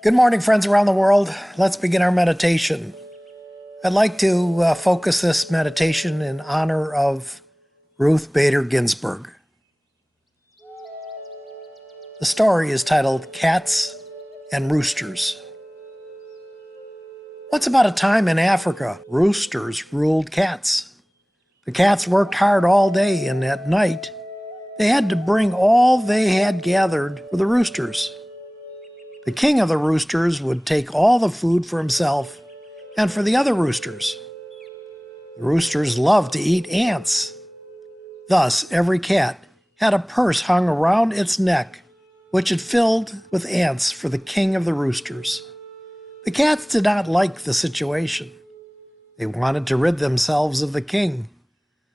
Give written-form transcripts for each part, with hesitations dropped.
Good morning, friends around the world. Let's begin our meditation. I'd like to focus this meditation in honor of Ruth Bader Ginsberg. The story is titled Cats and Roosters. Once upon a time in Africa, roosters ruled cats. The cats worked hard all day, and at night, they had to bring all they had gathered for the roosters. The king of the roosters would take all the food for himself and for the other roosters. The roosters loved to eat ants. Thus, every cat had a purse hung around its neck, which it filled with ants for the king of the roosters. The cats did not like the situation. They wanted to rid themselves of the king,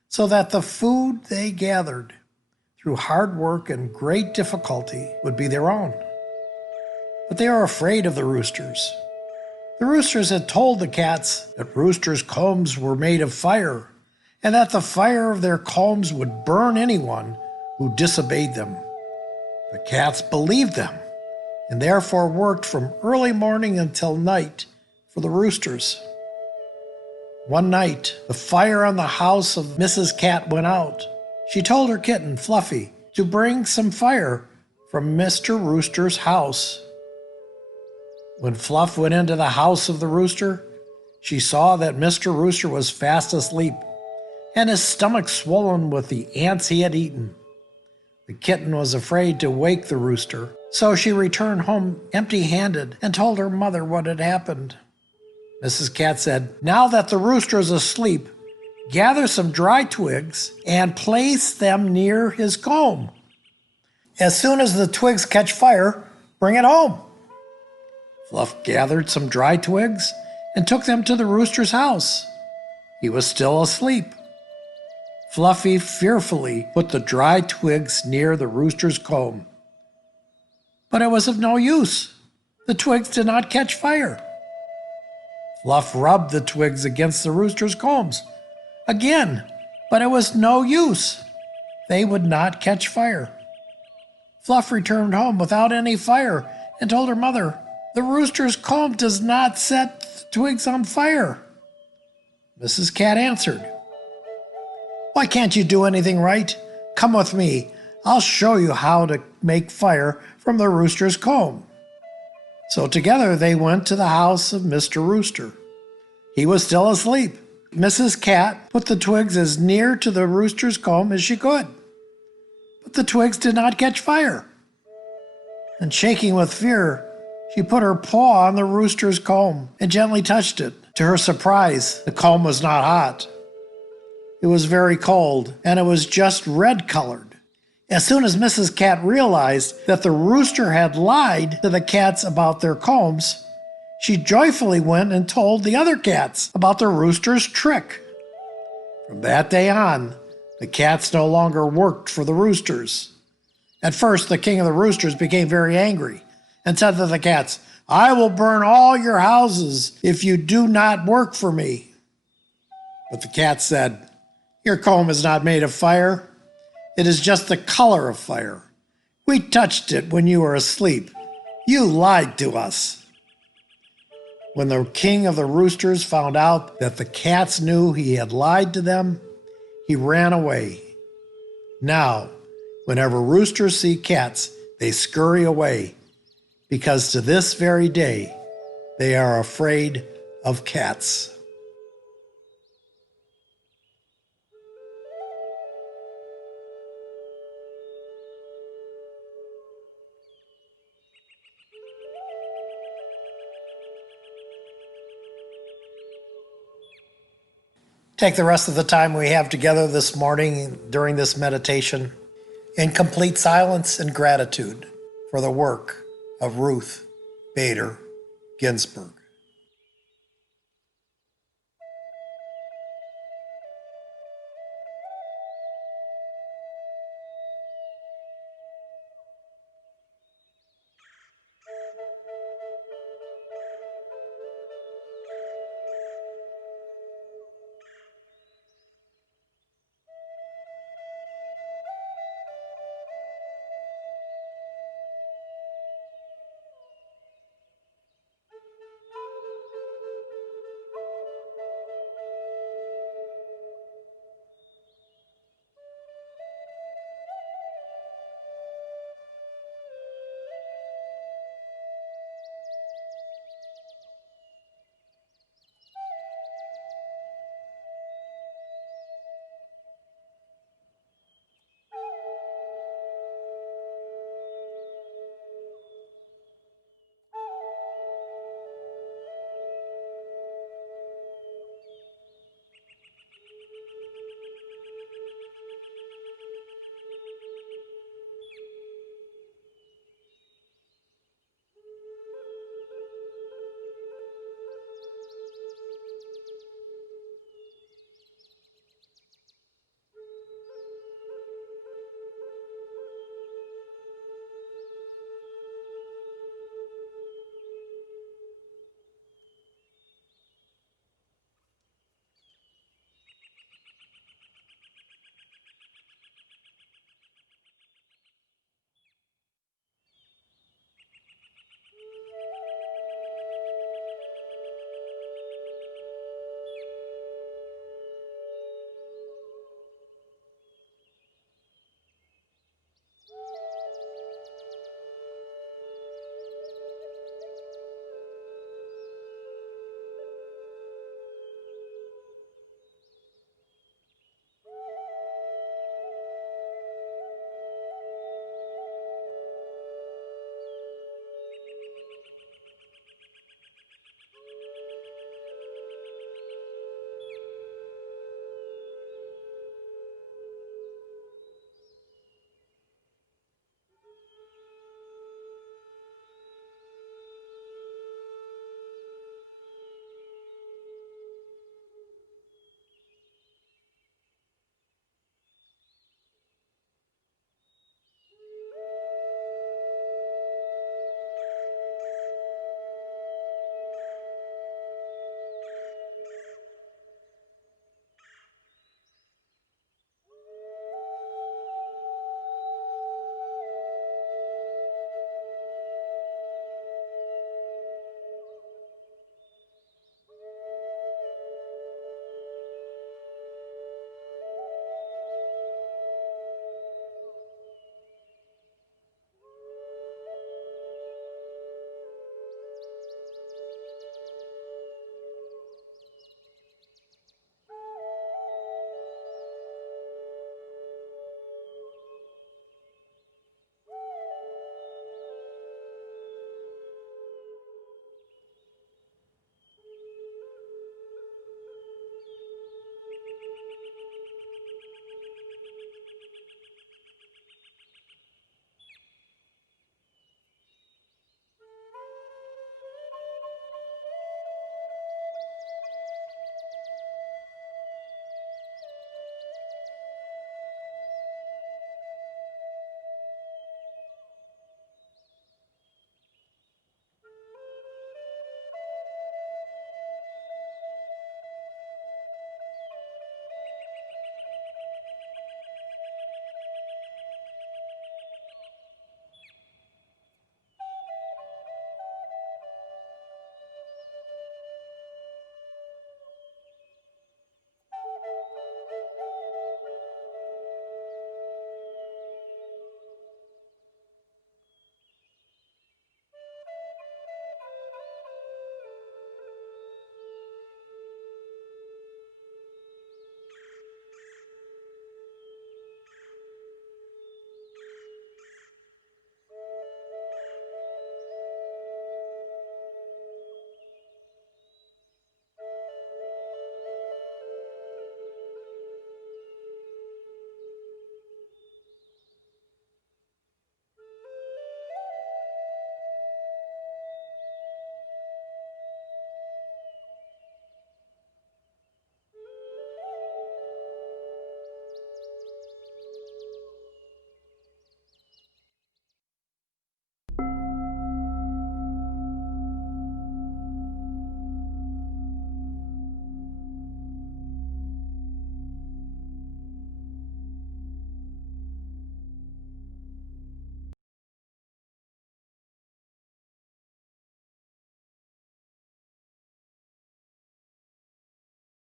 so that the food they gathered through hard work and great difficulty would be their own. But they are afraid of the roosters. The roosters had told the cats that roosters' combs were made of fire, and that the fire of their combs would burn anyone who disobeyed them. The cats believed them, and therefore worked from early morning until night for the roosters. One night, the fire on the house of Mrs. Cat went out. She told her kitten, Fluffy, to bring some fire from Mr. Rooster's house. When Fluff went into the house of the rooster, she saw that Mr. Rooster was fast asleep, and his stomach swollen with the ants he had eaten. The kitten was afraid to wake the rooster, so she returned home empty-handed and told her mother what had happened. Mrs. Cat said, "Now that the rooster is asleep, gather some dry twigs and place them near his comb. As soon as the twigs catch fire, bring it home." Fluff gathered some dry twigs and took them to the rooster's house. He was still asleep. Fluffy fearfully put the dry twigs near the rooster's comb. But it was of no use. The twigs did not catch fire. Fluff rubbed the twigs against the rooster's combs again, but it was no use. They would not catch fire. Fluff returned home without any fire and told her mother, "The rooster's comb does not set the twigs on fire." Mrs. Cat answered, "Why can't you do anything right? Come with me. I'll show you how to make fire from the rooster's comb." So together they went to the house of Mr. Rooster. He was still asleep. Mrs. Cat put the twigs as near to the rooster's comb as she could, but the twigs did not catch fire. And shaking with fear, she put her paw on the rooster's comb and gently touched it. To her surprise, the comb was not hot. It was very cold, and it was just red-colored. As soon as Mrs. Cat realized that the rooster had lied to the cats about their combs, she joyfully went and told the other cats about the rooster's trick. From that day on, the cats no longer worked for the roosters. At first, the king of the roosters became very angry and said to the cats, "I will burn all your houses if you do not work for me." But the cats said, "Your comb is not made of fire. It is just the color of fire. We touched it when you were asleep. You lied to us." When the king of the roosters found out that the cats knew he had lied to them, he ran away. Now, whenever roosters see cats, they scurry away, because to this very day, they are afraid of cats. Take the rest of the time we have together this morning during this meditation in complete silence and gratitude for the work of Ruth Bader Ginsberg.